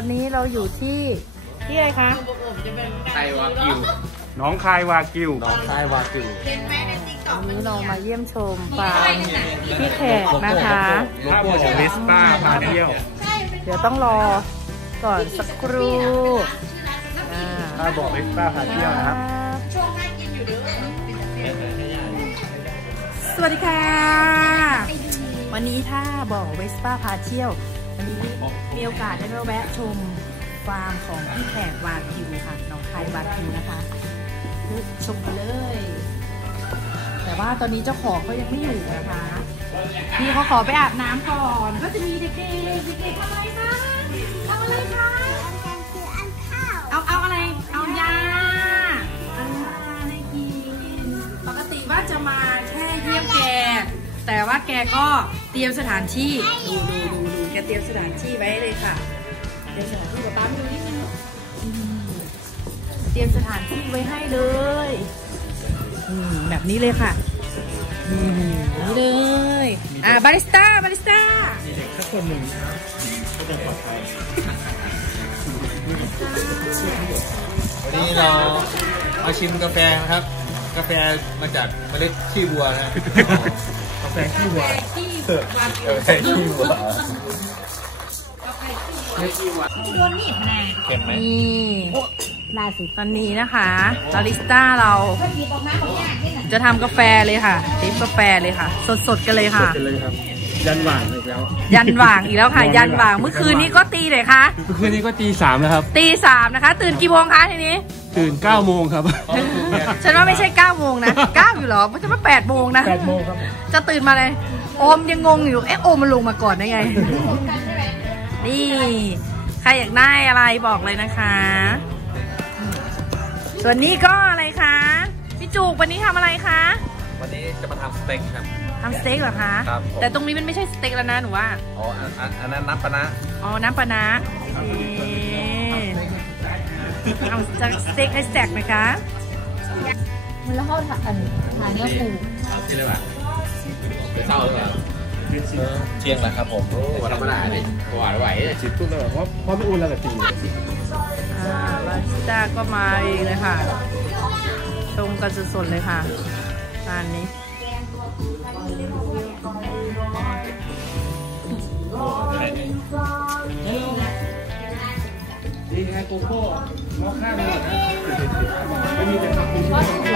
ดีค่ะตอนนี้เราอยู่ที่ที่อะไรคะไทยวากิวน้องคายวากิวน้องคายวากิววันนี้เรามาเยี่ยมชมฟาร์มพี่แขกนะคะถ้าบอกลิสป้าพาเที่ยว เดี๋ยวต้องรอก่อนสักครู่อ่าถ้าบอกลิสป้าพาเที่ยวนะครับสวัสดีค่ะ วันนี้ถ้าบอกเวสป้าพาเที่ยว วันนี้มีโอกาสได้มาแวะชมฟาร์มของพี่แขกวากิวค่ะน้องคายวากิวนะคะชมกันเลย แต่ว่าตอนนี้เจ้าของเขายังไม่อยู่นะคะพี่เขาขอไปอาบน้ำก่อน ก็จะมีเด็กๆเด็กๆทำอะไรคะทำอะไรคะเอาเอาอะไรเอายาอ่าให้กินปกติว่าจะมาแค่เยี่ยมแก แต่ว่าแกก็เตรียมสถานที่ดูดูดูดูแก เตรียมสถานที่ไว้เลยค่ะ เตรียมสถานที่กับป้าดูนิดนึงอืมเตรียมสถานที่ไว้ให้เลยอืมแบบนี้เลยค่ะอืมนี่เลยอ่าบาริสต้าบาริสต้าสักคนหนึ่งก็จะปลอดภัยวันนี้เราเอาชิมกาแฟนะครับ กาแฟมาจากเมล็ดขี้วัวนะกาแฟขี้วัวกาแฟขี้วัวเค็มไหมนี่ล่าสุดตอนนี้นะคะบาริสต้าเรา จะทำกาแฟเลยค่ะทิปกาแฟเลยค่ะ สดๆกันเลยค่ะกันเลยครับยันหว่างอีกแล้ว ยันหว่างอีกแล้วค่ะ ยันหว่างเมื่อคืนนี้ก็ตีเลยค่ะ เมื่อคืนนี้ก็ตีสามแล้วครับ ตีสามนะคะ ตื่นกี่โมงคะทีนี้ ตื่นเก้าโมงครับ ฉันว่าไม่ใช่เก้าโมงนะเก้าอยู่เหรอไม่ใช่ว่าแปดโมงนะแปดโมงครับ จะตื่นมาเลยโอมยังงงอยู่ เอ๊ะโอมมันลงมาก่อนได้ไง นี่ ใครอยากได้อะไรบอกเลยนะคะ ส่วนนี้ก็อะไรคะ พี่จูกวันนี้ทำอะไรคะ วันนี้จะมาทำสเต็กครับทำสเต็กเหรอคะครับผมแต่ตรงนี้มันไม่ใช่สเต็กแล้วนะหนูว่าอ๋ออันอันอันนั้นนับปะนะอ๋อน้ำปลานะเอาจากสเต็กให้แสกไหมคะแล้วเขาถ่ายถ่ายเนื้อปูที่เรียกว่าเศร้าหรือเปล่าเที่ยงนะครับผมวันธรรมดาดิหวานไหวสิบตุ้นแล้วเพราะเพราะไม่อุ่นแล้วกับตีอ่าบาริสต้าก็มาเองเลยค่ะชมกันสดๆเลยค่ะ ร้านนี้ดีไงโกโก้มอคค่าหมดนะไม่มีแต่ทำเป็น